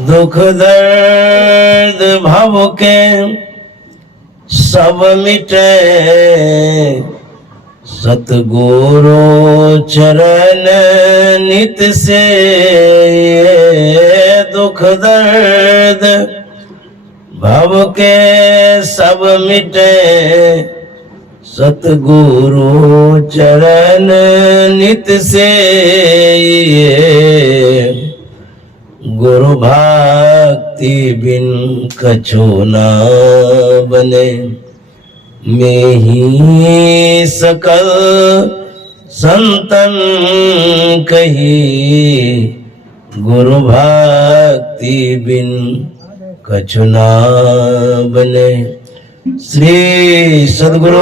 दुख दर्द भव के सब मिटे, सतगुरु चरण नित से। दुख दर्द भव के सब मिटे, सतगुरु चरण नित से। गुरु भक्ति बिन कछु न बने, मैं ही सकल संतन कही। गुरु भक्ति बिन कछु न बने। श्री सद्गुरु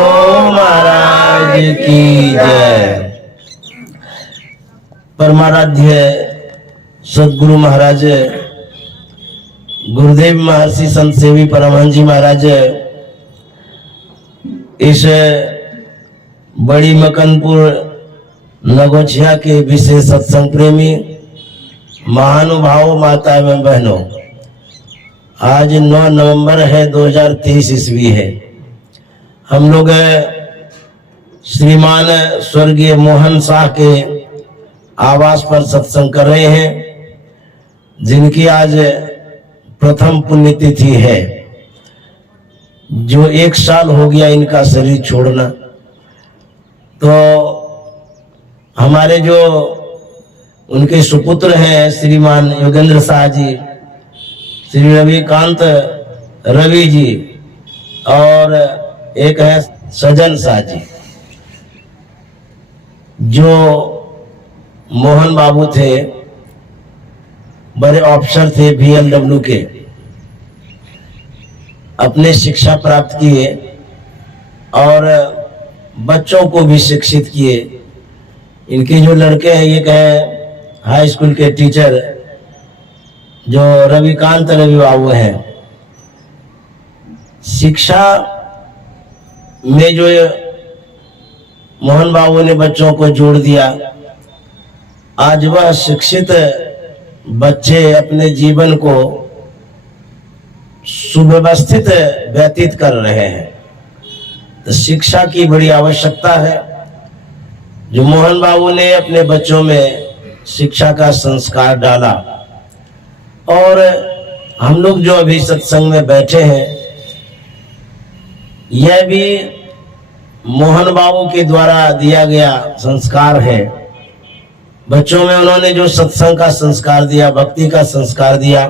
महाराज की जय। परमाराध्य सद्गुरु महाराज गुरुदेव महर्षि संत सेवी परमहंस जी महाराज इस बड़ी मकनपुर नगोछिया के विशेष सत्संग प्रेमी महानुभाव माता एवं बहनों, आज 9 नवंबर है 2023 ईस्वी है। हम लोग श्रीमान स्वर्गीय मोहन शाह के आवास पर सत्संग कर रहे हैं, जिनकी आज प्रथम पुण्यतिथि है। जो 1 साल हो गया इनका शरीर छोड़ना। तो हमारे जो उनके सुपुत्र हैं श्रीमान योगेंद्र शाह जी, श्री रविकांत रवि जी और एक है सजन शाह जी, जो मोहन बाबू थे, बड़े ऑफिसर थे VLW के, अपने शिक्षा प्राप्त किए और बच्चों को भी शिक्षित किए। इनके जो लड़के हैं, एक है हाई स्कूल के टीचर जो रविकांत रवि बाबू हैं। शिक्षा में जो मोहन बाबू ने बच्चों को जोड़ दिया, आज वह शिक्षित बच्चे अपने जीवन को सुव्यवस्थित व्यतीत कर रहे हैं। तो शिक्षा की बड़ी आवश्यकता है। जो मोहन बाबू ने अपने बच्चों में शिक्षा का संस्कार डाला, और हम लोग जो अभी सत्संग में बैठे हैं, यह भी मोहन बाबू के द्वारा दिया गया संस्कार है। बच्चों में उन्होंने जो सत्संग का संस्कार दिया, भक्ति का संस्कार दिया,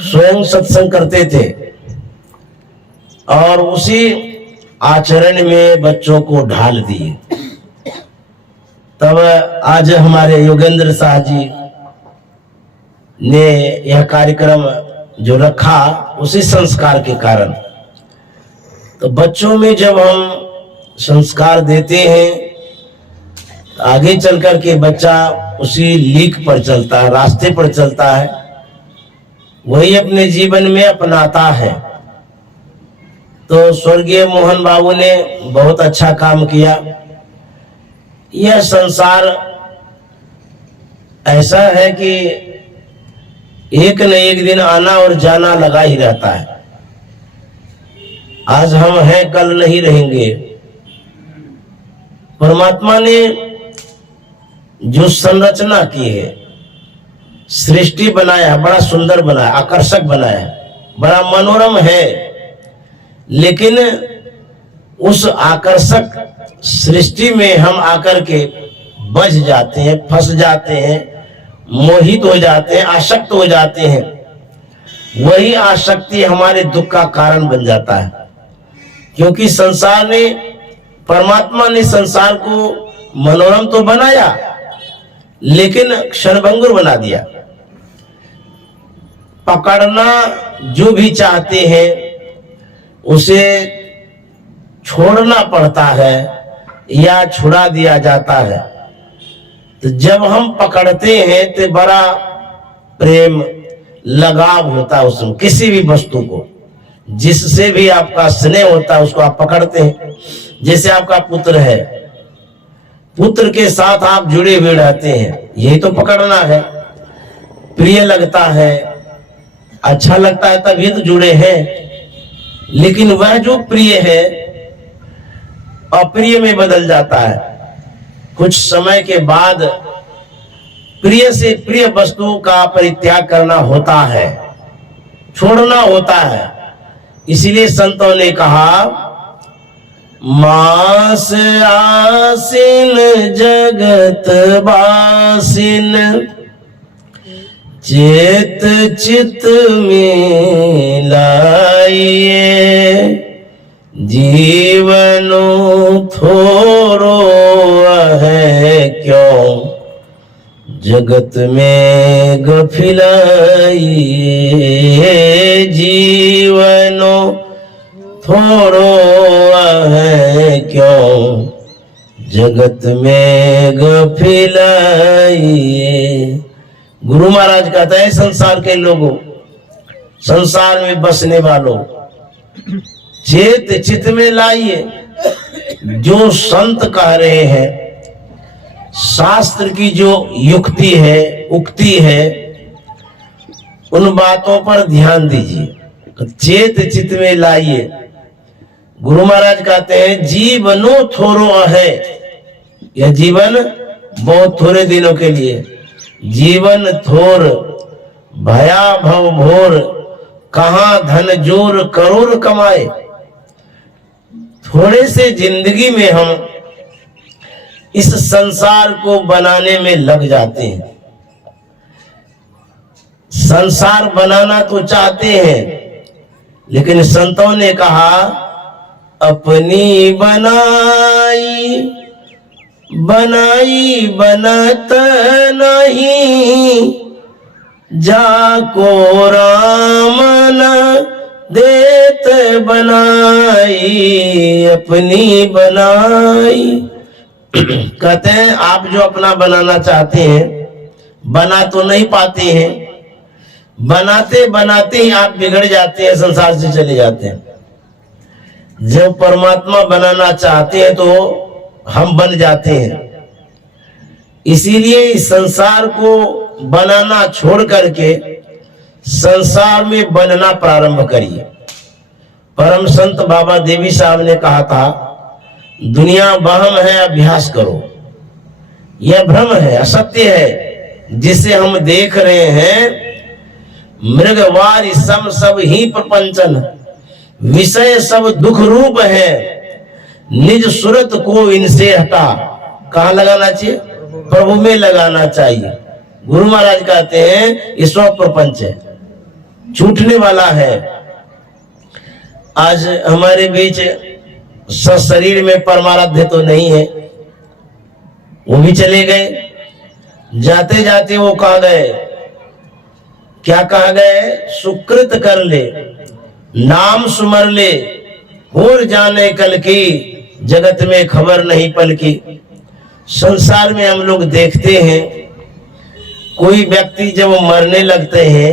स्वयं सत्संग करते थे और उसी आचरण में बच्चों को ढाल दिए। तब आज हमारे योगेंद्र शाह जी ने यह कार्यक्रम जो रखा, उसी संस्कार के कारण। तो बच्चों में जब हम संस्कार देते हैं, आगे चल कर के बच्चा उसी लीक पर चलता है, रास्ते पर चलता है, वही अपने जीवन में अपनाता है। तो स्वर्गीय मोहन बाबू ने बहुत अच्छा काम किया। यह संसार ऐसा है कि एक न एक दिन आना और जाना लगा ही रहता है। आज हम हैं, कल नहीं रहेंगे। परमात्मा ने जो संरचना की है, सृष्टि बनाया है, बड़ा सुंदर बनाया, आकर्षक बनाया है, बड़ा मनोरम है। लेकिन उस आकर्षक सृष्टि में हम आकर के बझ जाते हैं, फंस जाते हैं, मोहित हो जाते हैं, आसक्त हो जाते हैं। वही आसक्ति हमारे दुख का कारण बन जाता है। क्योंकि संसार ने, परमात्मा ने संसार को मनोरम तो बनाया, लेकिन क्षणभंगुर बना दिया। पकड़ना जो भी चाहते हैं उसे छोड़ना पड़ता है या छुड़ा दिया जाता है। तो जब हम पकड़ते हैं तो बड़ा प्रेम लगाव होता है उसमें, किसी भी वस्तु को, जिससे भी आपका स्नेह होता है उसको आप पकड़ते हैं। जैसे आपका पुत्र है, पुत्र के साथ आप जुड़े हुए रहते हैं, यही तो पकड़ना है। प्रिय लगता है, अच्छा लगता है, तभी तो जुड़े हैं। लेकिन वह जो प्रिय है अप्रिय में बदल जाता है। कुछ समय के बाद प्रिय से प्रिय वस्तु का परित्याग करना होता है, छोड़ना होता है। इसीलिए संतों ने कहा, मास आसीन जगत बासिन, चेत चित में लाइए, जीवनो थोरो है क्यों, जगत में गफिलाइए, जीवनो थोरो है क्यों, जगत में गफिलाइए। गुरु महाराज कहते हैं, संसार के लोगों, संसार में बसने वालों, चेत चित में लाइए। जो संत कह रहे हैं, शास्त्र की जो युक्ति है, उक्ति है, उन बातों पर ध्यान दीजिए, चेत चित में लाइए। गुरु महाराज कहते हैं, जीवनो थोरो है, यह जीवन बहुत थोड़े दिनों के लिए, जीवन थोर भया भव भोर, कहां धन जोर करोड़ कमाए। थोड़े से जिंदगी में हम इस संसार को बनाने में लग जाते हैं। संसार बनाना तो चाहते हैं, लेकिन संतों ने कहा, अपनी बनाई बनाई बनत नहीं, जाको राम न देत बनाई, अपनी बनाई। कहते हैं, आप जो अपना बनाना चाहते हैं, बना तो नहीं पाते हैं, बनाते बनाते ही आप बिगड़ जाते हैं, संसार से चले जाते हैं। जब परमात्मा बनाना चाहते हैं तो हम बन जाते हैं। इसीलिए इस संसार को बनाना छोड़ करके संसार में बनना प्रारंभ करिए। परम संत बाबा देवी साहब ने कहा था, दुनिया वहम है, अभ्यास करो। यह भ्रम है, असत्य है, जिसे हम देख रहे हैं। मृगवार सब ही प्रपंचन, विषय सब दुख रूप है, निज सुरत को इनसे हटा। कहाँ लगाना चाहिए? प्रभु में लगाना चाहिए। गुरु महाराज कहते हैं, ईश्वर प्रपंच है, छूटने वाला है। आज हमारे बीच शरीर में परमाराध्य तो नहीं है, वो भी चले गए। जाते जाते वो कहा गए, क्या कहा गए? सुकृत कर ले, नाम सुमर ले, होर जाने कल की, जगत में खबर नहीं पल की। संसार में हम लोग देखते हैं, कोई व्यक्ति जब मरने लगते हैं,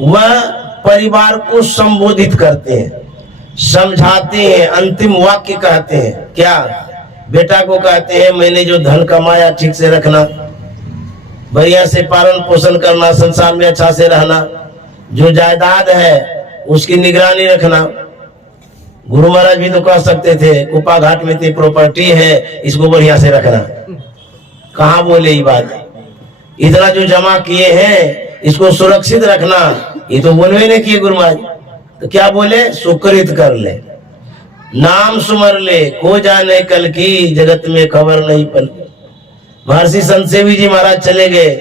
वह परिवार को संबोधित करते हैं, समझाते हैं, अंतिम वाक्य कहते हैं। क्या? बेटा को कहते हैं, मैंने जो धन कमाया ठीक से रखना, बढ़िया से पालन पोषण करना, संसार में अच्छा से रहना, जो जायदाद है उसकी निगरानी रखना। गुरु महाराज भी तो कह सकते थे, कुपा घाट में इतनी प्रॉपर्टी है, इसको बढ़िया से रखना। कहाँ बोले ये बात? इतना जो जमा किए हैं, इसको सुरक्षित रखना, ये तो बोलवे नहीं किए गुरु महाराज। तो क्या बोले? सुकृत कर ले, नाम सुमर ले, को जाने कल की, जगत में खबर नहीं पल। महर्षि संत सेवी जी महाराज चले गए,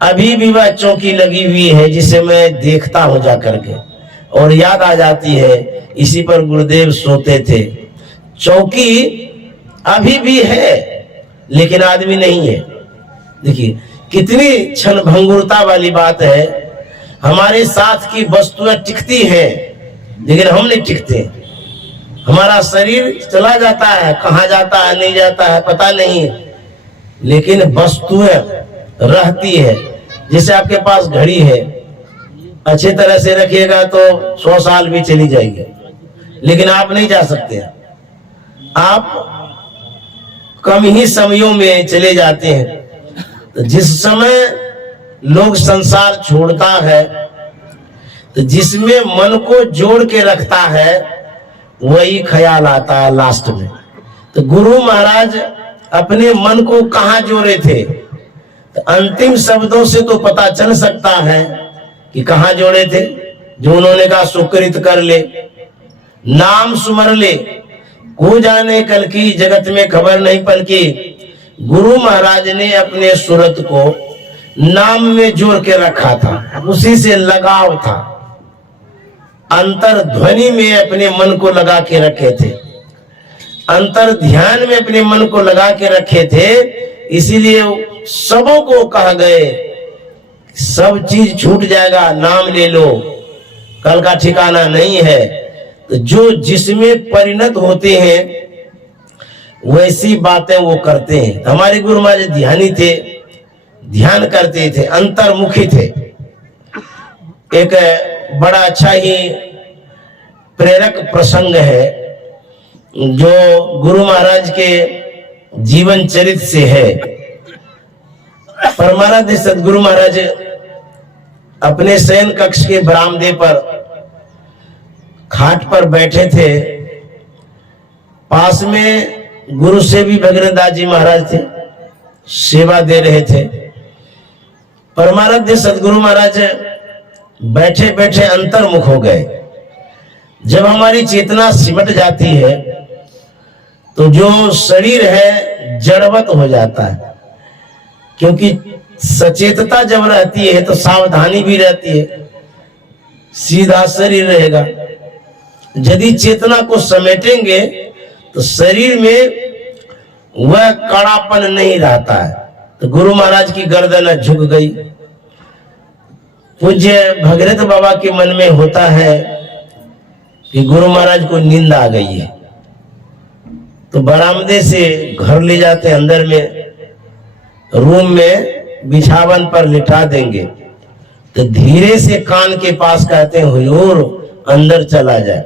अभी भी वह चौकी लगी हुई है, जिसे मैं देखता हूं जाकर के, और याद आ जाती है, इसी पर गुरुदेव सोते थे। चौकी अभी भी है, लेकिन आदमी नहीं है। देखिए कितनी क्षण भंगुरता वाली बात है। हमारे साथ की वस्तुएं टिकती हैं, लेकिन हम नहीं टिकते। हमारा शरीर चला जाता है, कहाँ जाता है नहीं जाता है पता नहीं, लेकिन वस्तुएं रहती है। जैसे आपके पास घड़ी है, अच्छे तरह से रखिएगा तो 100 साल भी चली जाएगी, लेकिन आप नहीं जा सकते। आप कम ही समयों में चले जाते हैं। तो जिस समय लोग संसार छोड़ता है तो जिसमें मन को जोड़ के रखता है वही ख्याल आता है लास्ट में। तो गुरु महाराज अपने मन को कहाँ जोड़े थे? तो अंतिम शब्दों से तो पता चल सकता है कि कहाँ जोड़े थे। जो उन्होंने कहा सुकृत कर ले, नाम सुमर ले, को जाने कल की, जगत में खबर नहीं पल की। गुरु महाराज ने अपने सूरत को नाम में जोड़ के रखा था, उसी से लगाव था। अंतर ध्वनि में अपने मन को लगा के रखे थे, अंतर ध्यान में अपने मन को लगा के रखे थे। इसीलिए सबों को कहा गए सब चीज छूट जाएगा, नाम ले लो, कल का ठिकाना नहीं है। तो जो जिसमें परिणत होते हैं वैसी बातें वो करते हैं। हमारे गुरु महाराज ध्यानी थे, ध्यान करते थे, अंतर्मुखी थे। एक बड़ा अच्छा ही प्रेरक प्रसंग है जो गुरु महाराज के जीवन चरित्र से है। परमाराध्य सदगुरु महाराज अपने शयन कक्ष के बरामदे पर खाट पर बैठे थे। पास में गुरु से भी भगीरथ दास जी महाराज थे, सेवा दे रहे थे। परमाराध्य सदगुरु महाराज बैठे बैठे अंतर्मुख हो गए। जब हमारी चेतना सिमट जाती है तो जो शरीर है जड़वत हो जाता है, क्योंकि सचेतता जब रहती है तो सावधानी भी रहती है, सीधा शरीर रहेगा। यदि चेतना को समेटेंगे तो शरीर में वह कड़ापन नहीं रहता है। तो गुरु महाराज की गर्दन झुक गई। पूज्य भगीरथ बाबा के मन में होता है कि गुरु महाराज को नींद आ गई है, तो बरामदे से घर ले जाते, अंदर में रूम में बिछावन पर लिटा देंगे। तो धीरे से कान के पास कहते हैं हुजूर अंदर चला जाए।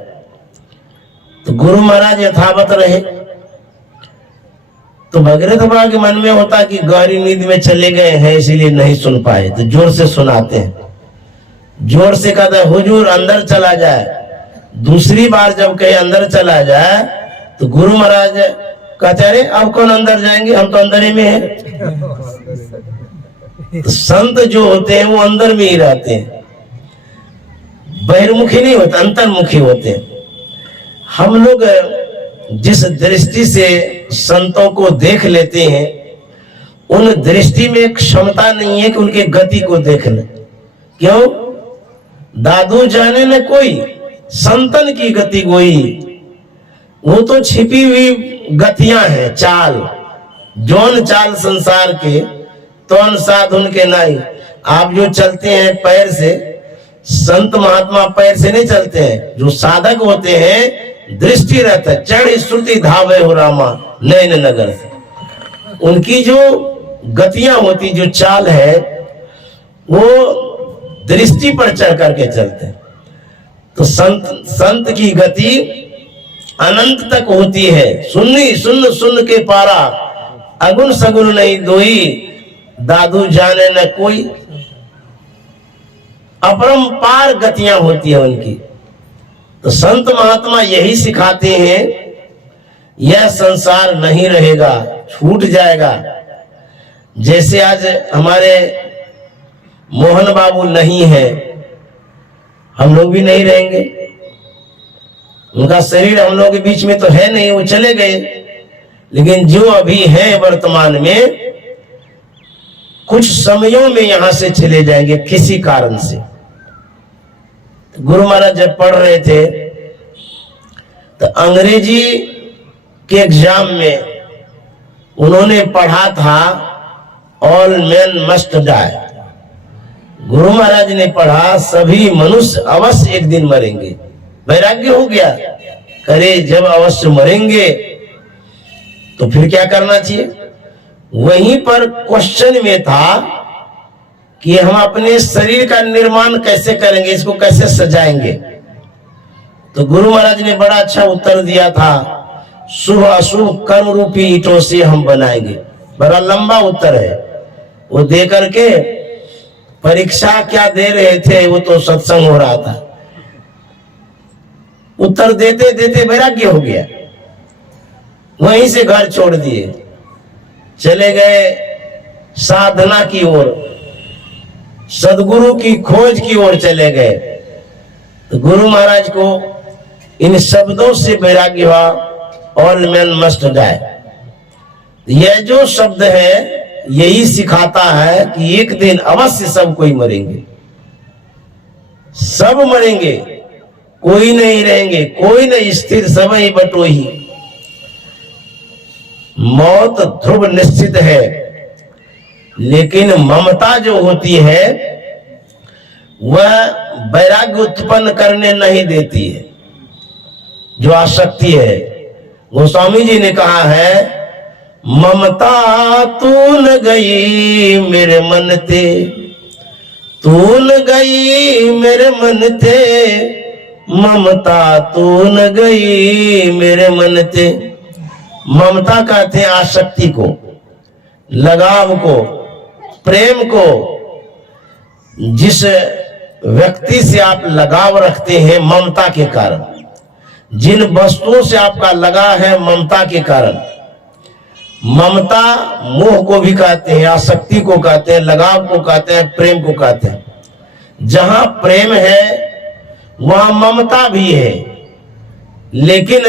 तो गुरु महाराज यथावत रहे। तो भगीरथ बाबा के मन में होता कि गहरी नींद में चले गए हैं इसीलिए नहीं सुन पाए, तो जोर से सुनाते हैं, जोर से कहते हैं हुजूर अंदर चला जाए। दूसरी बार जब कहे अंदर चला जाए तो गुरु महाराज कहते अरे अब कौन अंदर जाएंगे, हम तो अंदर ही में हैं। तो संत जो होते हैं वो अंदर में ही रहते हैं, बहिर्मुखी नहीं होते, अंतर्मुखी होते हैं। हम लोग जिस दृष्टि से संतों को देख लेते हैं उन दृष्टि में क्षमता नहीं है कि उनके गति को देख ले। क्यों? दादू जाने न कोई संतन की गति कोई, वो तो छिपी हुई गतियां हैं, चाल जौन चाल संसार के तौन साध उनके नहीं। आप जो चलते हैं पैर से, संत महात्मा पैर से नहीं चलते हैं। जो साधक होते हैं दृष्टि रहता है, चढ़ श्रुति धावे हो रामा नयन नगर से। उनकी जो गतियां होती, जो चाल है वो दृष्टि पर चढ़ करके चलते हैं। तो संत की गति अनंत तक होती है। सुन्नी सुन सुन के पारा अगुन सगुन नहीं दोई, दादू जाने न कोई। अपरंपार गतियां होती है उनकी। तो संत महात्मा यही सिखाते हैं यह संसार नहीं रहेगा, छूट जाएगा। जैसे आज हमारे मोहन बाबू नहीं है, हम लोग भी नहीं रहेंगे। उनका शरीर हम लोग के बीच में तो है नहीं, वो चले गए। लेकिन जो अभी है वर्तमान में, कुछ समयों में यहां से चले जाएंगे किसी कारण से। गुरु महाराज जब पढ़ रहे थे तो अंग्रेजी के एग्जाम में उन्होंने पढ़ा था all man must die. Guru Maharaj ने पढ़ा सभी मनुष्य अवश्य एक दिन मरेंगे। वैराग्य हो गया, करे जब अवश्य मरेंगे तो फिर क्या करना चाहिए। वहीं पर क्वेश्चन में था कि हम अपने शरीर का निर्माण कैसे करेंगे, इसको कैसे सजाएंगे। तो गुरु महाराज ने बड़ा अच्छा उत्तर दिया था, शुभ अशुभ कर्म रूपी ईंटों से हम बनाएंगे। बड़ा लंबा उत्तर है वो, दे करके परीक्षा क्या दे रहे थे, वो तो सत्संग हो रहा था। उत्तर देते देते वैराग्य हो गया, वहीं से घर छोड़ दिए, चले गए साधना की ओर, सदगुरु की खोज की ओर चले गए। तो गुरु महाराज को इन शब्दों से वैराग्य हुआ, ऑल मैन मस्ट डाई। यह जो शब्द है यही सिखाता है कि एक दिन अवश्य सब कोई मरेंगे, सब मरेंगे, कोई नहीं रहेंगे, कोई नहीं स्थिर, सब ही बटोही। मौत ध्रुव निश्चित है, लेकिन ममता जो होती है वह वैराग्य उत्पन्न करने नहीं देती है, जो आसक्ति है। गोस्वामी जी ने कहा है, ममता तून गई मेरे मन ते, तून गई मेरे मन ते, ममता तून गई मेरे मन ते। ममता कहते हैं आसक्ति को, लगाव को, प्रेम को। जिस व्यक्ति से आप लगाव रखते हैं ममता के कारण, जिन वस्तुओं से आपका लगाव है ममता के कारण, ममता मोह को भी कहते हैं, आसक्ति को कहते हैं, लगाव को कहते हैं, प्रेम को कहते हैं। जहां प्रेम है वहां ममता भी है, लेकिन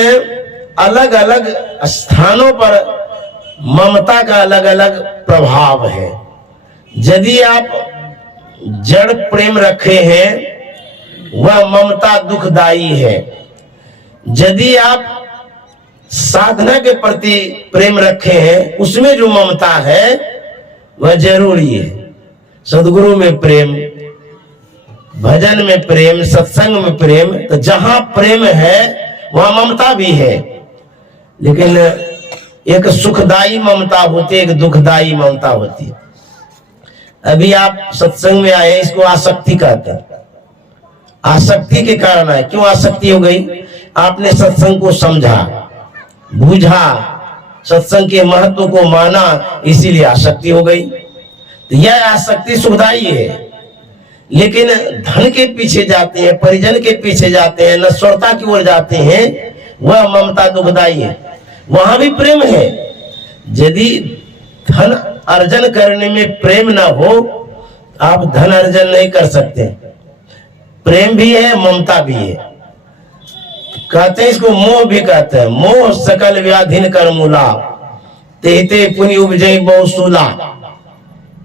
अलग अलग स्थानों पर ममता का अलग अलग प्रभाव है। यदि आप जड़ प्रेम रखे हैं वह ममता दुखदाई है। यदि आप साधना के प्रति प्रेम रखे हैं उसमें जो ममता है वह जरूरी है। सदगुरु में प्रेम, भजन में प्रेम, सत्संग में प्रेम, तो जहां प्रेम है वहां ममता भी है, लेकिन एक सुखदाई ममता होती है, एक दुखदाई ममता होती है। अभी आप सत्संग में आए, इसको आसक्ति कहते हैं। आसक्ति के कारण आए। क्यों आसक्ति हो गई? आपने सत्संग को समझा, बूझा, सत्संग के महत्व को माना, इसीलिए आसक्ति हो गई। तो यह आसक्ति सुखदाई है, लेकिन धन के पीछे जाते हैं, परिजन के पीछे जाते हैं, नश्वरता की ओर जाते हैं, वह ममता दुखदाई है। वहां भी प्रेम है। यदि धन अर्जन करने में प्रेम ना हो, आप धन अर्जन नहीं कर सकते। प्रेम भी है, ममता भी है। कहते हैं इसको मोह भी कहते हैं। मोह सकल व्याधिन कर मूला, तेते पुनि उपजई बहुसूला।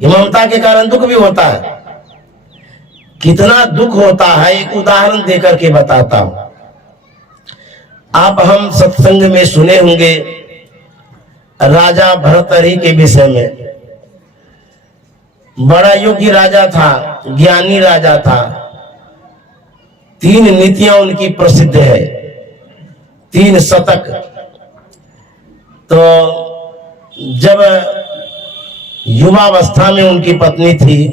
ये ममता के कारण दुख भी होता है। कितना दुख होता है एक उदाहरण देकर के बताता हूं। आप हम सत्संग में सुने होंगे राजा भर्तृहरि के विषय में। बड़ा योग्य राजा था, ज्ञानी राजा था। 3 नीतियां उनकी प्रसिद्ध है, 3 शतक। तो जब युवावस्था में उनकी पत्नी थी,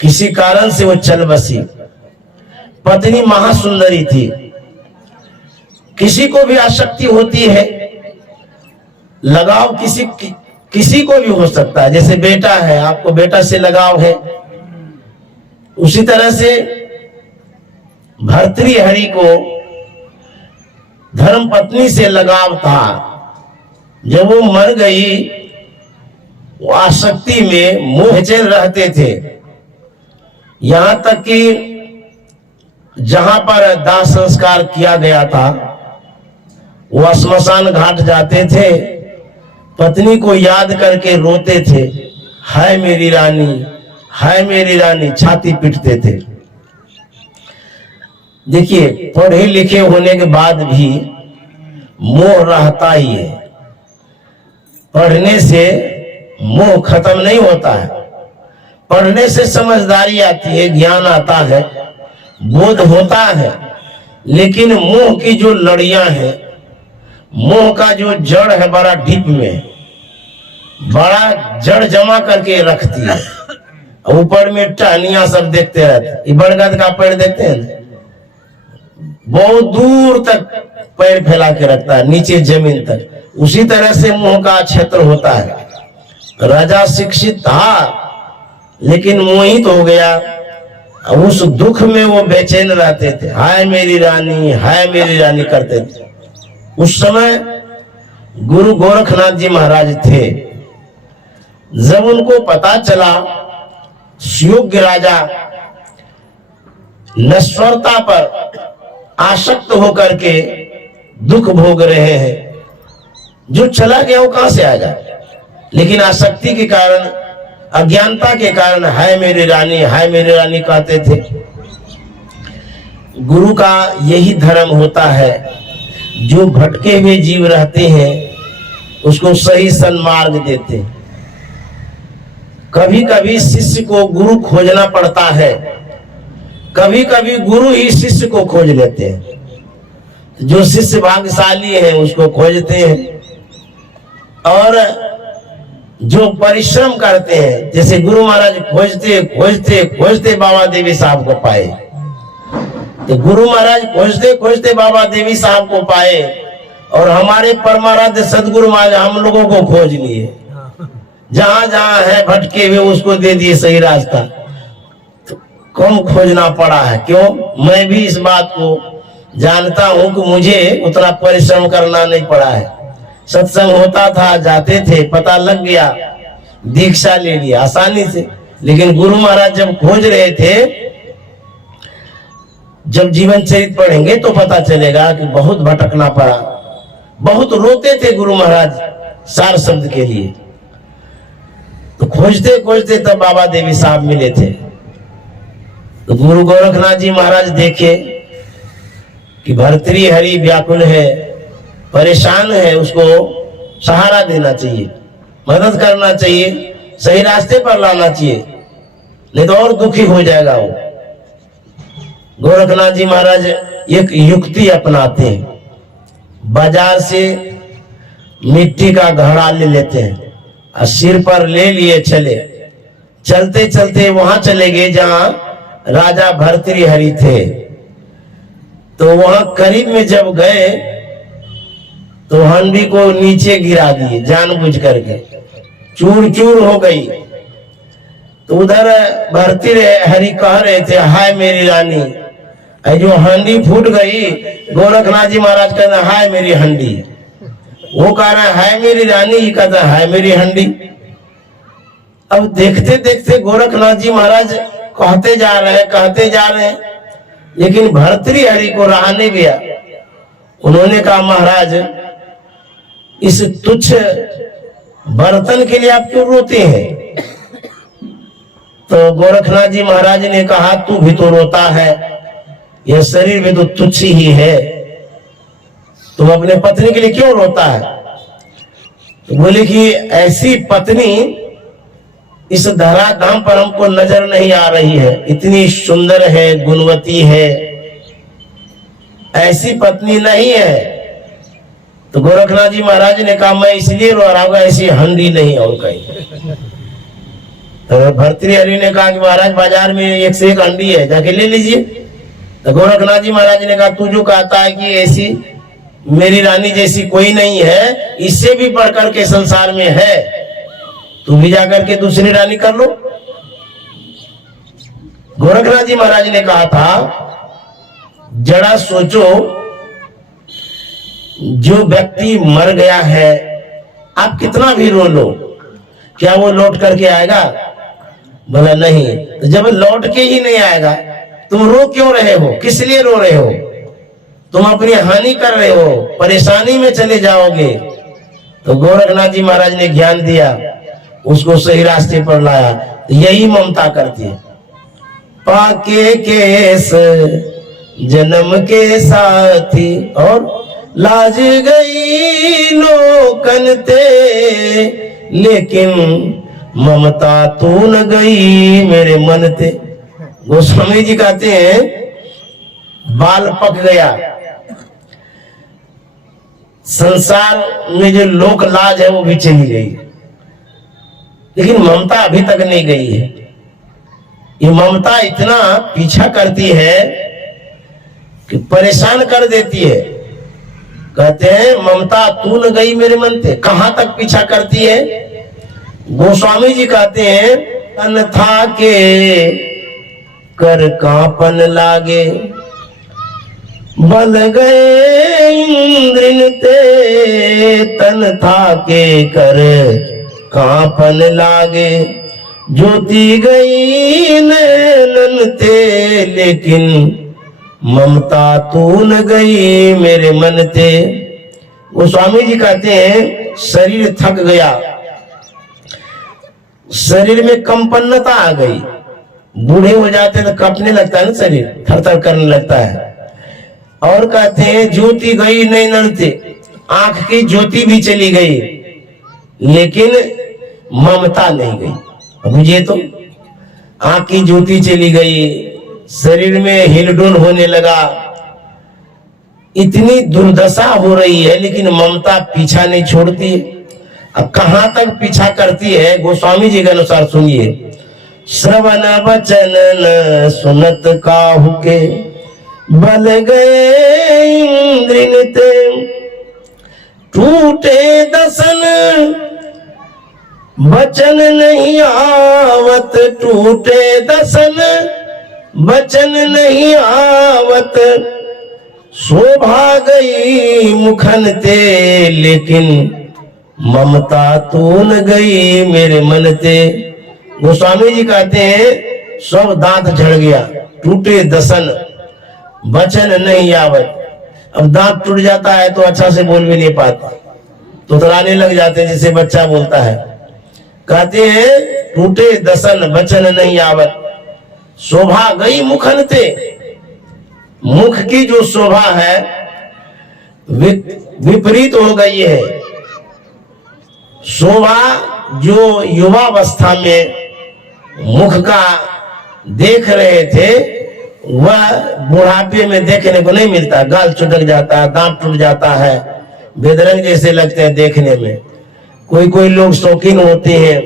किसी कारण से वो चल बसी। पत्नी महासुंदरी थी। किसी को भी आसक्ति होती है, लगाव किसी को भी हो सकता है। जैसे बेटा है, आपको बेटा से लगाव है, उसी तरह से भर्तृहरि को धर्म पत्नी से लगाव था। जब वो मर गई, वो आसक्ति में मोह चल रहते थे। यहां तक कि जहां पर दाह संस्कार किया गया था, वो श्मशान घाट जाते थे, पत्नी को याद करके रोते थे, हाय मेरी रानी, हाय मेरी रानी, छाती पीटते थे। देखिए, पढ़े लिखे होने के बाद भी मोह रहता ही है। पढ़ने से मोह खत्म नहीं होता है। पढ़ने से समझदारी आती है, ज्ञान आता है, बोध होता है, लेकिन मोह की जो लड़ियां हैं, मोह का जो जड़ है बड़ा डीप में, बड़ा जड़ जमा करके रखती है। ऊपर में टहनियां सब देखते रहते हैं। ये बरगद का पेड़ देखते हैं, बहुत दूर तक पैर फैला के रखता है, नीचे जमीन तक। उसी तरह से मोह का क्षेत्र होता है। राजा शिक्षित था, लेकिन मोहित हो गया। उस दुख में वो बेचैन रहते थे, हाय मेरी रानी, हाय मेरी रानी करते थे। उस समय गुरु गोरखनाथ जी महाराज थे। जब उनको पता चला योग्य राजा नश्वरता पर आसक्त होकर के दुख भोग रहे हैं, जो चला गया वो कहां से आएगा, लेकिन आसक्ति के कारण, अज्ञानता के कारण हाय मेरी रानी, हाय मेरी रानी कहते थे। गुरु का यही धर्म होता है, जो भटके हुए जीव रहते हैं उसको सही सन्मार्ग देते। कभी कभी शिष्य को गुरु खोजना पड़ता है, कभी कभी गुरु ही शिष्य को खोज लेते हैं। जो शिष्य भाग्यशाली है उसको खोजते हैं, और जो परिश्रम करते हैं, जैसे गुरु महाराज खोजते खोजते खोजते बाबा देवी साहब को पाए, तो गुरु महाराज खोजते खोजते बाबा देवी साहब को पाए, और हमारे परमाराध्य सदगुरु महाराज हम लोगों को खोज लिए। जहां जहां है भटके हुए उसको दे दिए सही रास्ता। तो कम खोजना पड़ा है, क्यों? मैं भी इस बात को जानता हूं कि मुझे उतना परिश्रम करना नहीं पड़ा है। सत्संग होता था, जाते थे, पता लग गया, दीक्षा ले लिया आसानी से। लेकिन गुरु महाराज जब खोज रहे थे, जब जीवन चरित पढ़ेंगे तो पता चलेगा कि बहुत भटकना पड़ा, बहुत रोते थे गुरु महाराज सार शब्द के लिए। तो खोजते खोजते तब बाबा देवी साहब मिले थे। तो गुरु गोरखनाथ जी महाराज देखे कि भर्तृहरि व्याकुल है, परेशान है, उसको सहारा देना चाहिए, मदद करना चाहिए, सही रास्ते पर लाना चाहिए, नहीं तो और दुखी हो जाएगा वो। गोरखनाथ जी महाराज एक युक्ति अपनाते हैं, बाजार से मिट्टी का घड़ा ले लेते हैं और सिर पर ले लिए चले, चलते चलते वहां चले गए जहां राजा भर्तृहरि थे। तो वहां करीब में जब गए तो हंडी को नीचे गिरा दिए जानबूझ करके, चूर चूर हो गई। तो उधर भर्तृहरि कह रहे थे हाय मेरी रानी, जो हंडी फूट गई, गोरखनाथ जी महाराज कहते हाय मेरी हंडी, वो कह रहा है हाय मेरी रानी, ये कहता है हाय मेरी हंडी। अब देखते देखते गोरखनाथ जी महाराज कहते जा रहे हैं, लेकिन भर्तृहरि को रहा नहीं गया। उन्होंने कहा महाराज, इस तुच्छ बर्तन के लिए आप क्यों रोते हैं? तो गोरखनाथ जी महाराज ने कहा तू भी तो रोता है, यह शरीर भी तो तुच्छ ही है, तुम अपने पत्नी के लिए क्यों रोता है? तो बोले कि ऐसी पत्नी इस धराधाम पर हमको नजर नहीं आ रही है, इतनी सुंदर है, गुणवती है, ऐसी पत्नी नहीं है। तो गोरखनाथ जी महाराज ने कहा मैं इसलिए रो रहा हूँ, ऐसी हंडी नहीं और कहीं। तो भर्तृहरि ने कहा कि महाराज बाजार में एक से एक हंडी है, जाके ले लीजिए। तो गोरखनाथ जी महाराज ने कहा तू जो कहता है कि ऐसी मेरी रानी जैसी कोई नहीं है, इससे भी बढ़कर के संसार में है, तू भी जाकर के दूसरी रानी कर लो। गोरखनाथ जी महाराज ने कहा था जरा सोचो, जो व्यक्ति मर गया है आप कितना भी रो लो, क्या वो लौट करके आएगा? बोला नहीं। तो जब लौट के ही नहीं आएगा तुम रो क्यों रहे हो? किस लिए रो रहे हो? तुम अपनी हानि कर रहे हो, परेशानी में चले जाओगे। तो गोरखनाथ जी महाराज ने ज्ञान दिया, उसको सही रास्ते पर लाया। तो यही ममता करती है। पाके केस जन्म के साथी और लाज गई लोकन ते, लेकिन ममता तू न गई मेरे मन ते। गोस्वामी जी कहते हैं बाल पक गया, संसार में जो लोक लाज है वो भी चली गई, लेकिन ममता अभी तक नहीं गई है। ये ममता इतना पीछा करती है कि परेशान कर देती है। कहते हैं ममता तू न गई मेरे मन से, कहां तक पीछा करती है? गोस्वामी जी कहते हैं तन था के कर कांपन लागे, बल गए इंद्रिन ते तन था के कर कांपन लागे। ज्योति गई नैनन ते लेकिन ममता तू न गई मेरे मन ते। गोस्वामी जी कहते हैं शरीर थक गया, शरीर में कंपन्नता आ गई। बूढ़े हो जाते हैं तो कपने लगता है ना, शरीर थर-थर करने लगता है। और कहते हैं ज्योति गई नैनन ते, आंख की ज्योति भी चली गई लेकिन ममता नहीं गई। बुझे तो आंख की ज्योति चली गई, शरीर में हिलडुल होने लगा, इतनी दुर्दशा हो रही है लेकिन ममता पीछा नहीं छोड़ती है। अब कहां तक पीछा करती है गोस्वामी जी के अनुसार सुनिए। श्रवण वचन न सुनत काहू के, बल गए इंद्रिन ते टूटे दसन वचन नहीं आवत। टूटे दसन वचन नहीं आवत, शोभा गई मुखन ते लेकिन ममता तू न गई मेरे मन ते। गोस्वामी जी कहते हैं सब दांत झड़ गया, टूटे दसन वचन नहीं आवत। अब दांत टूट जाता है तो अच्छा से बोल भी नहीं पाता, तुतलाने लग जाते हैं जैसे बच्चा बोलता है। कहते हैं टूटे दसन वचन नहीं आवत, शोभा गई मुखन ते। मुख की जो शोभा है विपरीत हो गई है। शोभा जो युवावस्था में मुख का देख रहे थे वह बुढ़ापे में देखने को नहीं मिलता। गाल चुटक जाता है, दांत टूट जाता है, बेदरंग जैसे लगते हैं देखने में। कोई कोई लोग शौकीन होते हैं,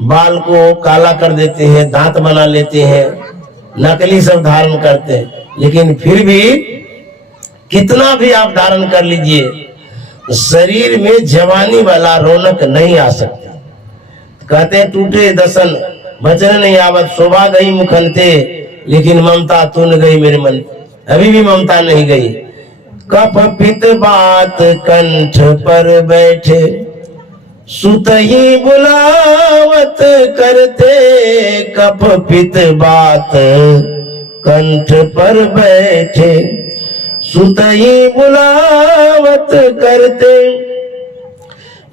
बाल को काला कर देते हैं, दांत बना लेते हैं, नकली सब धारण करते हैं। लेकिन फिर भी कितना भी आप धारण कर लीजिए, शरीर में जवानी वाला रौनक नहीं आ सकता। कहते हैं टूटे दसन वचन नहीं आवत, शोभा गई मुखन ते लेकिन ममता तू न गई मेरे मन। अभी भी ममता नहीं गई। कफ पित बात कंठ पर बैठे, सुत ही बुलावत करते। कफ पित बात कंठ पर बैठे, सुत ही बुलावत करते।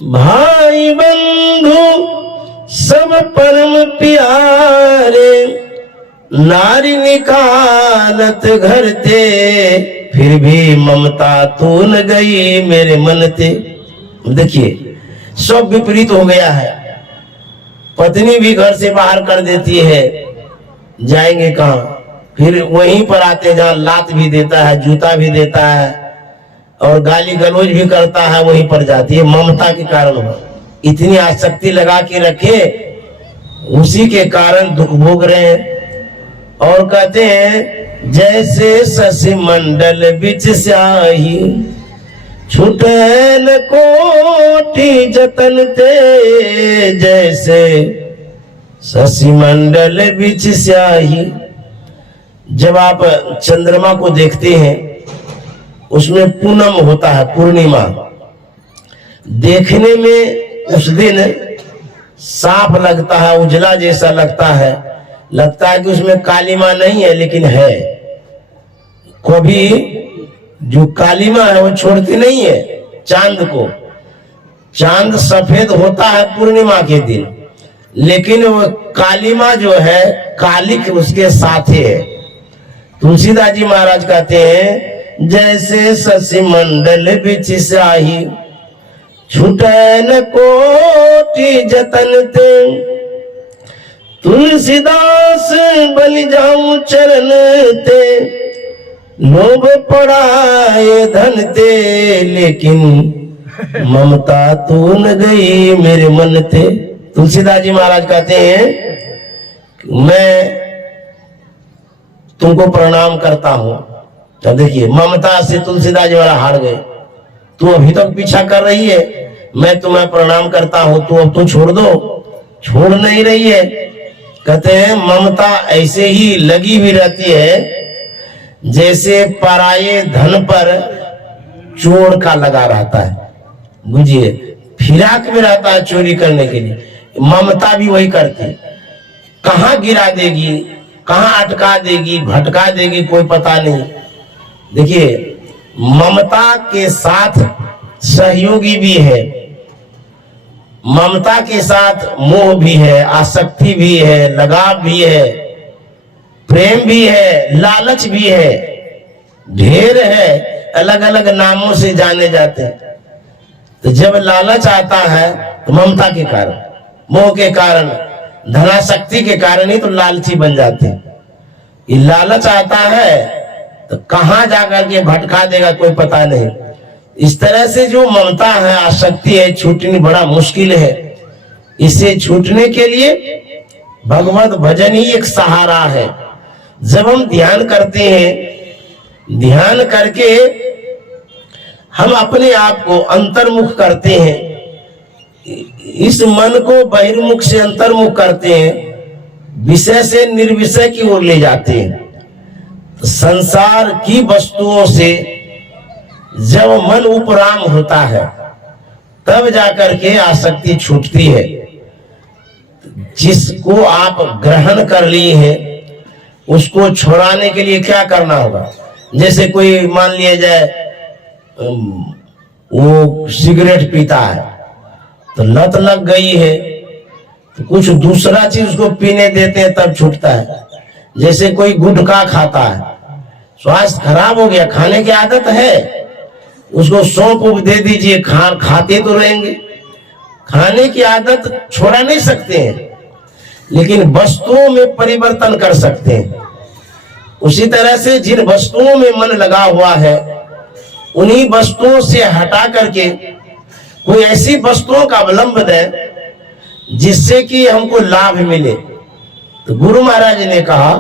भाई बंधु सब परम प्यारे, नारी निकालत घर ते फिर भी ममता तू न गई मेरे मन ते। देखिए सब विपरीत हो गया है। पत्नी भी घर से बाहर कर देती है, जाएंगे कहाँ? फिर वहीं पर आते जहाँ लात भी देता है, जूता भी देता है और गाली गलौज भी करता है, वहीं पर जाती है। ममता के कारण हो, इतनी आसक्ति लगा के रखे, उसी के कारण दुख भोग रहे हैं। और कहते हैं जैसे शशि मंडल बिच स्याही, छूटे न कोटि जतन ते। जैसे शशि मंडल बिच स्याही, जब आप चंद्रमा को देखते हैं उसमें पूनम होता है, पूर्णिमा, देखने में उस दिन साफ लगता है, उजला जैसा लगता है कि उसमें कालीमा नहीं है लेकिन है। कभी जो कालीमा है वो छोड़ती नहीं है चांद को। चांद सफेद होता है पूर्णिमा के दिन, लेकिन वो कालीमा जो है कालिक उसके साथ है। तुलसीदास जी महाराज कहते हैं जैसे शशि मंडल बिच स्याही, छूटे न कोटि जतन ते। तुलसीदास बलि जाऊं चरण ते, लोभ पड़ाए धन ते लेकिन ममता तू न गई मेरे मन ते। तुलसीदास जी महाराज कहते हैं मैं तुमको प्रणाम करता हूं। तो देखिए ममता से तुलसीदास जी वाला हार गए। तू अभी तक पीछा कर रही है, मैं तुम्हें प्रणाम करता हूं, तू अब तो छोड़ दो। छोड़ नहीं रही है, कहते हैं ममता ऐसे ही लगी हुई रहती है जैसे पराये धन पर चोर का लगा रहता है। बुझिए, फिराक में रहता है चोरी करने के लिए। ममता भी वही करती है, कहाँ गिरा देगी, कहाँ अटका देगी, भटका देगी, कोई पता नहीं। देखिए, ममता के साथ सहयोगी भी है, ममता के साथ मोह भी है, आसक्ति भी है, लगाव भी है, प्रेम भी है, लालच भी है, ढेर है, अलग अलग नामों से जाने जाते हैं। तो जब लालच आता है तो ममता के कारण, मोह के कारण, धनासक्ति के कारण ही तो लालची बन जाते हैं। ये लालच आता है तो कहां जाकर के भटका देगा कोई पता नहीं। इस तरह से जो ममता है, आसक्ति है, छूटनी बड़ा मुश्किल है। इसे छूटने के लिए भगवत भजन ही एक सहारा है। जब हम ध्यान करते हैं, ध्यान करके हम अपने आप को अंतर्मुख करते हैं, इस मन को बहिर्मुख से अंतर्मुख करते हैं, विषय से निर्विषय की ओर ले जाते हैं। तो संसार की वस्तुओं से जब मन उपराम होता है तब जाकर के आसक्ति छूटती है। जिसको आप ग्रहण कर लिए हैं उसको छुड़ाने के लिए क्या करना होगा? जैसे कोई मान लिया जाए वो सिगरेट पीता है तो लत लग गई है, तो कुछ दूसरा चीज उसको पीने देते हैं तब छूटता है। जैसे कोई गुटखा खाता है, स्वास्थ्य खराब हो गया, खाने की आदत है, उसको सौंप दे दीजिए, खाते तो रहेंगे। खाने की आदत छोड़ा नहीं सकते हैं, लेकिन वस्तुओं में परिवर्तन कर सकते हैं। उसी तरह से जिन वस्तुओं में मन लगा हुआ है उन्हीं वस्तुओं से हटा करके कोई ऐसी वस्तुओं का अवलंब दें जिससे कि हमको लाभ मिले। तो गुरु महाराज ने कहा,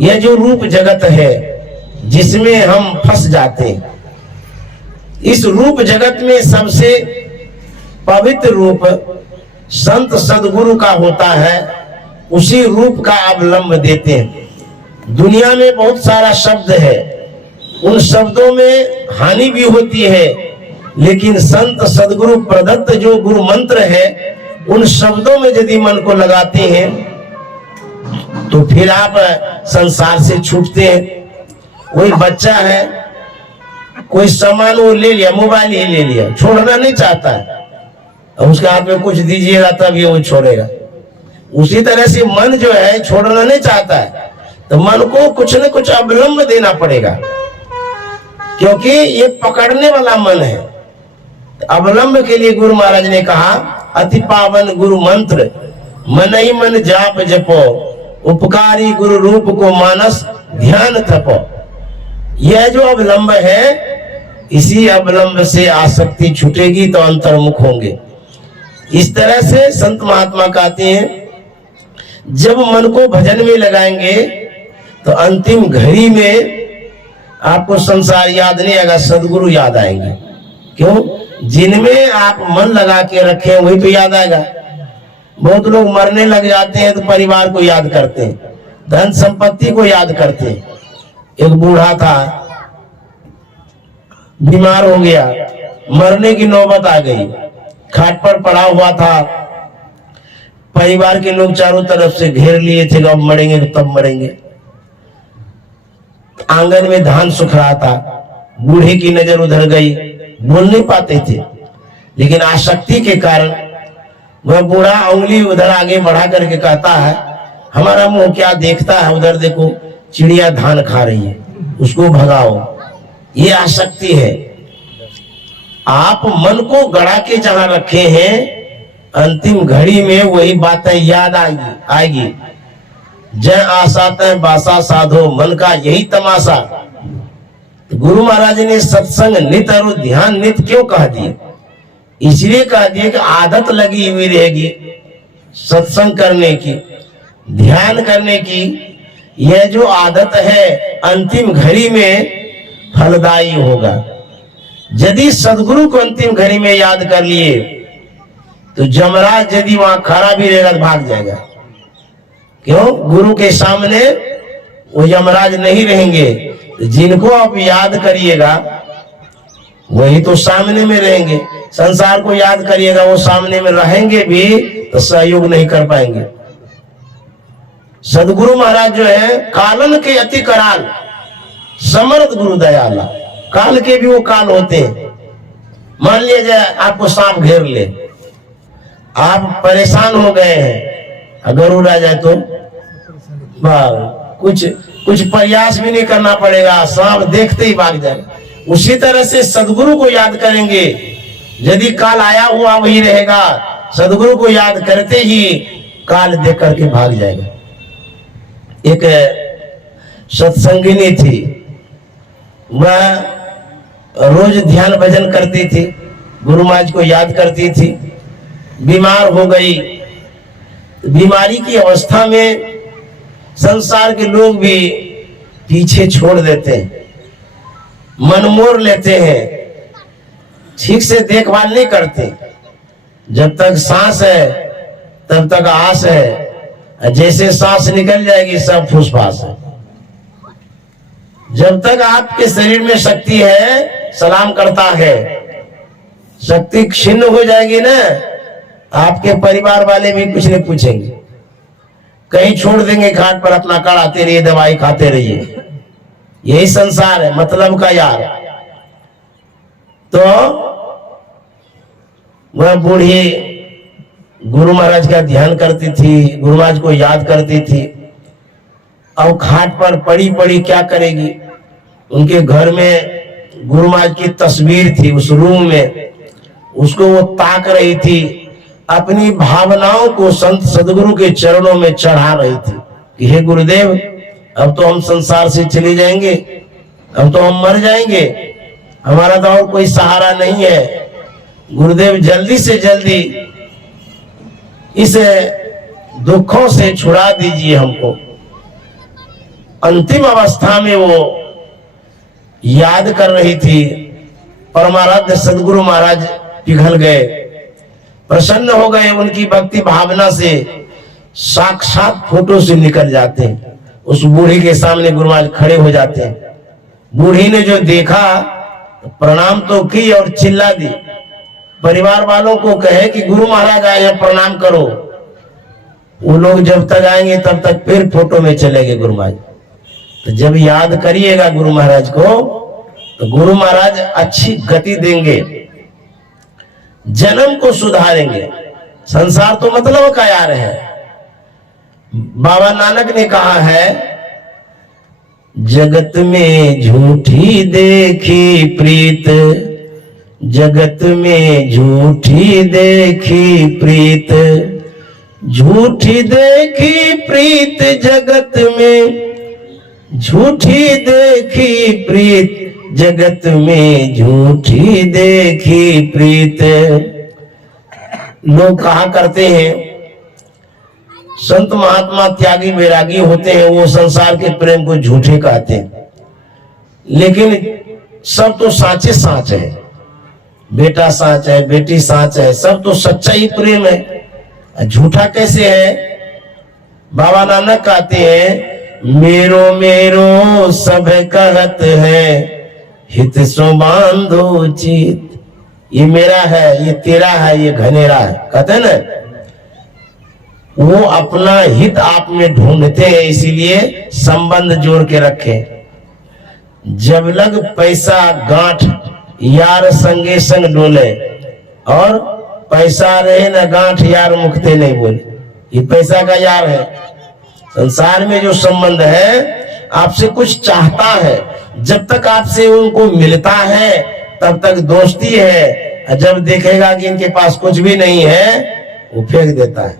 यह जो रूप जगत है जिसमें हम फंस जाते हैं, इस रूप जगत में सबसे पवित्र रूप संत सदगुरु का होता है, उसी रूप का अवलंब देते हैं। दुनिया में बहुत सारा शब्द है, उन शब्दों में हानि भी होती है, लेकिन संत सदगुरु प्रदत्त जो गुरु मंत्र है उन शब्दों में यदि मन को लगाते हैं तो फिर आप संसार से छूटते हैं। कोई बच्चा है, कोई सामान वो ले लिया, मोबाइल ही ले लिया, छोड़ना नहीं चाहता है, और उसके हाथ में कुछ दीजिएगा तब ये वो छोड़ेगा। उसी तरह से मन जो है छोड़ना नहीं चाहता है, तो मन को कुछ न कुछ अवलंब देना पड़ेगा, क्योंकि ये पकड़ने वाला मन है। अवलंब के लिए गुरु महाराज ने कहा, अति पावन गुरु मंत्र मन ही मन जाप जपो, उपकारी गुरु रूप को मानस ध्यान तपो। यह जो अवलंब है, इसी अवलंब से आसक्ति छूटेगी तो अंतर्मुख होंगे। इस तरह से संत महात्मा कहते हैं, जब मन को भजन में लगाएंगे तो अंतिम घड़ी में आपको संसार याद नहीं आएगा, सदगुरु याद आएंगे। क्यों? जिनमें आप मन लगा के रखे हैं वही तो याद आएगा। बहुत लोग मरने लग जाते हैं तो परिवार को याद करते हैं, धन संपत्ति को याद करते हैं। एक बूढ़ा था, बीमार हो गया, मरने की नौबत आ गई, खाट पर पड़ा हुआ था, परिवार के लोग चारों तरफ से घेर लिए थे, अब मरेंगे तब मरेंगे। आंगन में धान सूख रहा था, बूढ़े की नजर उधर गई, बोल नहीं पाते थे, लेकिन आसक्ति के कारण वह बूढ़ा उंगली उधर आगे बढ़ा करके कहता है, हमारा मुंह क्या देखता है, उधर देखो चिड़िया धान खा रही है, उसको भगाओ। ये आसक्ति है। आप मन को गड़ा के जहां रखे हैं, अंतिम घड़ी में वही बातें याद आएगी। जय आशा तय बासा साधो, मन का यही तमाशा। तो गुरु महाराज ने सत्संग नित और ध्यान नित क्यों कह दिए? इसलिए कह दिए कि आदत लगी हुई रहेगी सत्संग करने की, ध्यान करने की। यह जो आदत है अंतिम घड़ी में फलदायी होगा। यदि सदगुरु को अंतिम घड़ी में याद कर लिए तो जमराज यदि वहां खड़ा भी रहेगा तो भाग जाएगा, क्यों? गुरु के सामने वो यमराज नहीं रहेंगे। जिनको आप याद करिएगा वही तो सामने में रहेंगे। संसार को याद करिएगा, वो सामने में रहेंगे भी तो सहयोग नहीं कर पाएंगे। सदगुरु महाराज जो है कालन के अति कराल, समर्थ गुरु दयाला। काल के भी वो काल होते हैं। मान लीजिए आपको सांप घेर ले, आप परेशान हो गए हैं, अगर उड़ जाए तो कुछ प्रयास भी नहीं करना पड़ेगा, सांप देखते ही भाग जाएगा। उसी तरह से सदगुरु को याद करेंगे, यदि काल आया हुआ वही रहेगा। सदगुरु को याद करते ही काल देख करके भाग जाएगा। एक सत्संगिनी थी, वह रोज ध्यान भजन करती थी, गुरु महाराज को याद करती थी। बीमार हो गई। बीमारी की अवस्था में संसार के लोग भी पीछे छोड़ देते हैं, मन मोड़ लेते हैं, ठीक से देखभाल नहीं करते। जब तक सांस है तब तक आस है, जैसे सांस निकल जाएगी सब फुसफास है। जब तक आपके शरीर में शक्ति है सलाम करता है, शक्ति क्षीण हो जाएगी ना, आपके परिवार वाले भी कुछ नहीं पूछेंगे, कहीं छोड़ देंगे घाट पर, अपना कड़ाते रहिए, दवाई खाते रहिए। यही संसार है, मतलब का यार। तो वह बूढ़ी गुरु महाराज का ध्यान करती थी, गुरु महाराज को याद करती थी। अब घाट पर पड़ी पड़ी क्या करेगी? उनके घर में गुरु महाराज की तस्वीर थी, उस रूम में उसको वो ताक रही थी, अपनी भावनाओं को संत सदगुरु के चरणों में चढ़ा रही थी कि हे गुरुदेव, अब तो हम संसार से चले जाएंगे, अब तो हम मर जाएंगे, हमारा तो और कोई सहारा नहीं है। गुरुदेव जल्दी से जल्दी इस दुखों से छुड़ा दीजिए हमको। अंतिम अवस्था में वो याद कर रही थी। परमाराध्य सदगुरु महाराज पिघल गए, प्रसन्न हो गए, उनकी भक्ति भावना से साक्षात फोटो से निकल जाते हैं। उस बूढ़ी के सामने गुरु महाराज खड़े हो जाते हैं। बूढ़ी ने जो देखा प्रणाम तो की और चिल्ला दी। परिवार वालों को कहे कि गुरु महाराज आए हैं, प्रणाम करो। वो लोग जब तक आएंगे तब तक फिर फोटो में चले गए गुरु महाराज। तो जब याद करिएगा गुरु महाराज को तो गुरु महाराज अच्छी गति देंगे, जन्म को सुधारेंगे। संसार तो मतलब का यार है। बाबा नानक ने कहा है, जगत में झूठी देखी प्रीत, जगत में झूठी देखी प्रीत, झूठी देखी प्रीत जगत में, झूठी देखी प्रीत जगत में, झूठी देखी प्रीत। लोग कहा करते हैं संत महात्मा त्यागी वैरागी होते हैं, वो संसार के प्रेम को झूठे कहते हैं, लेकिन सब तो साचे साच है। बेटा साच है, बेटी साच है, सब तो सच्चा ही प्रेम है, झूठा कैसे है? बाबा नानक कहते हैं, मेरो मेरो सब कहत है, हित सो बांधो चित। ये मेरा है, ये तेरा है, ये घनेरा है, कहते हैं ना। वो अपना हित आप में ढूंढते हैं, इसीलिए संबंध जोड़ के रखे। जब लग पैसा गांठ यार संगे संग डोले, और पैसा रहे न गांठ यार मुखते नहीं बोले। ये पैसा का यार है। संसार में जो संबंध है, आपसे कुछ चाहता है, जब तक आपसे उनको मिलता है तब तक दोस्ती है। जब देखेगा कि इनके पास कुछ भी नहीं है, वो फेंक देता है,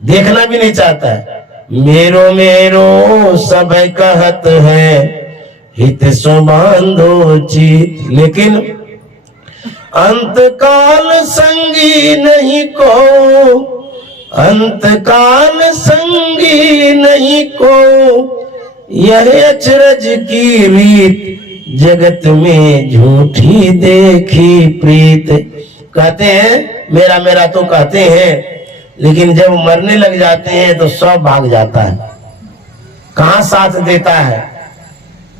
देखना भी नहीं चाहता है। मेरो मेरो सब कहत है, हित सो बांधो चित। लेकिन अंतकाल संगी नहीं को, अंतकाल संगी नहीं को, यह अचरज की रीत, जगत में झूठी देखी प्रीत। कहते हैं मेरा मेरा तो कहते हैं, लेकिन जब मरने लग जाते हैं तो सब भाग जाता है, कहां साथ देता है।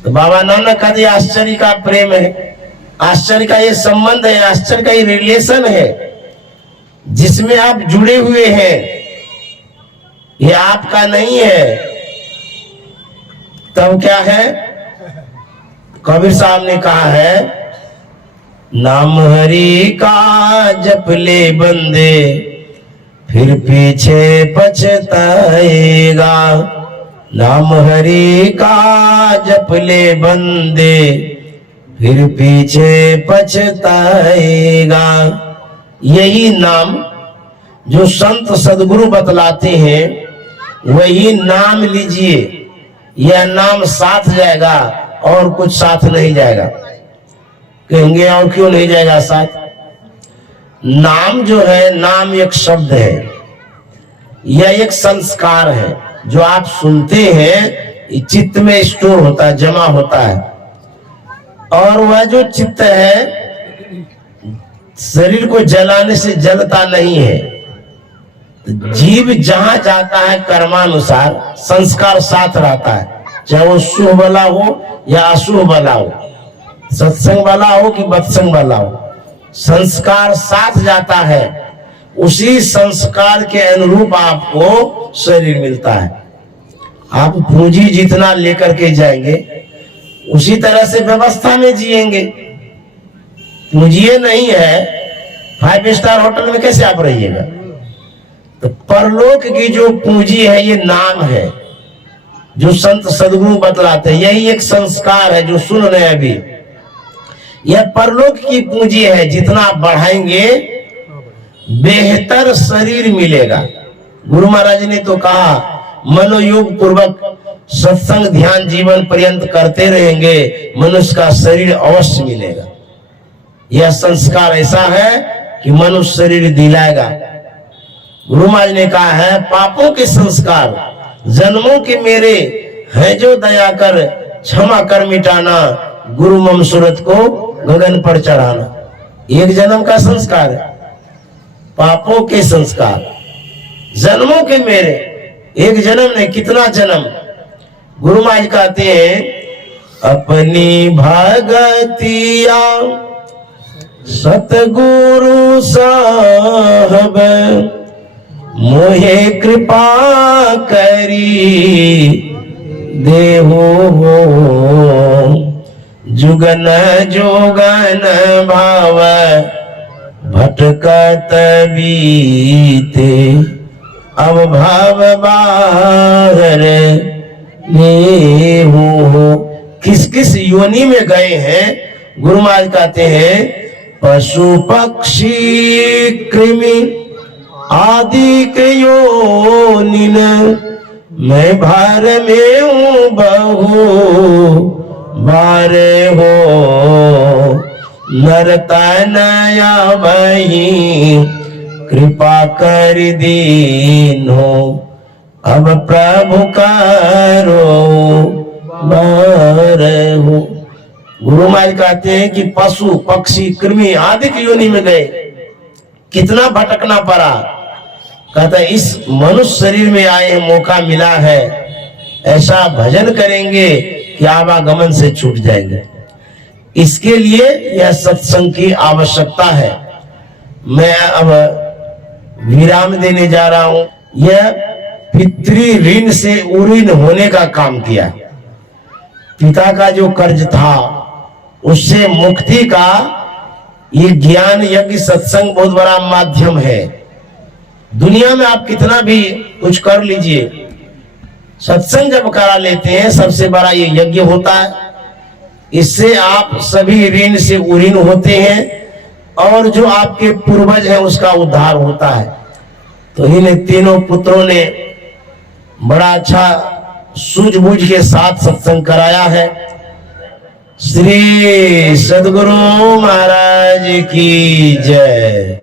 तो बाबा नानक का ये आश्चर्य का प्रेम है, आश्चर्य का ये संबंध है, आश्चर्य का ये रिलेशन है जिसमें आप जुड़े हुए हैं, ये आपका नहीं है। तब क्या है, कबीर साहब ने कहा है, नाम हरि का जप ले बंदे फिर पीछे पछताएगा। नाम हरि का जप ले बंदे फिर पीछे पछताएगा। यही नाम जो संत सदगुरु बतलाते हैं वही नाम लीजिए, यह नाम साथ जाएगा और कुछ साथ नहीं जाएगा। कहेंगे और क्यों नहीं जाएगा साथ? नाम जो है, नाम एक शब्द है, यह एक संस्कार है जो आप सुनते हैं, चित्त में स्टोर होता है, जमा होता है। और वह जो चित्त है शरीर को जलाने से जलता नहीं है। जीव जहां जाता है कर्मानुसार संस्कार साथ रहता है, चाहे वो शुभ वाला हो या अशुभ वाला हो, सत्संग वाला हो कि बत्संग वाला हो, संस्कार साथ जाता है। उसी संस्कार के अनुरूप आपको शरीर मिलता है। आप पूंजी जितना लेकर के जाएंगे उसी तरह से व्यवस्था में जिएंगे। पूंजी नहीं है, 5 स्टार होटल में कैसे आप रहिएगा? तो परलोक की जो पूंजी है ये नाम है, जो संत सदगुरु बतलाते हैं। यही एक संस्कार है जो सुन रहे हैं अभी, यह परलोक की पूंजी है। जितना आप बढ़ाएंगे बेहतर शरीर मिलेगा। गुरु महाराज ने तो कहा, मनोयोग पूर्वक सत्संग ध्यान जीवन पर्यंत करते रहेंगे, मनुष्य का शरीर अवश्य मिलेगा। यह संस्कार ऐसा है कि मनुष्य शरीर दिलाएगा। गुरु महाराज ने कहा है, पापों के संस्कार जन्मों के मेरे है जो दया कर क्षमा कर मिटाना, गुरु मम सूरत को गगन पर चढ़ाना। एक जन्म का संस्कार है, पापों के संस्कार जन्मों के मेरे, एक जन्म ने कितना जन्म। गुरु महाराज कहते हैं, अपनी भगतिया सतगुरु साहब मोहे कृपा करी देहो हो, जुगन जोगन भाव भटकत बीते, अब भाव बाहर ले हो। किस किस योनि में गए हैं? गुरु महाराज कहते हैं, पशु पक्षी कृमि आदि के योनिन मैं भार में हूँ बहु बार हो, नरता नया बही कृपा कर दीनो, अब प्रभु करो बार हो। गुरु महाराज कहते हैं कि पशु पक्षी कृमि आदि की योनि में गए, कितना भटकना पड़ा। कहता है, इस मनुष्य शरीर में आए मौका मिला है, ऐसा भजन करेंगे कि आवागमन से छूट जाएंगे। इसके लिए यह सत्संग की आवश्यकता है। मैं अब विराम देने जा रहा हूं। यह पितृ ऋण से उऋण होने का काम किया। पिता का जो कर्ज था उससे मुक्ति का ये ज्ञान यज्ञ सत्संग बहुत बड़ा माध्यम है। दुनिया में आप कितना भी कुछ कर लीजिए, सत्संग जब करा लेते हैं सबसे बड़ा ये यज्ञ होता है। इससे आप सभी ऋण से उऋण होते हैं और जो आपके पूर्वज है उसका उद्धार होता है। तो इन तीनों पुत्रों ने बड़ा अच्छा सूझबूझ के साथ सत्संग कराया है। श्री सद्गुरु महाराज की जय।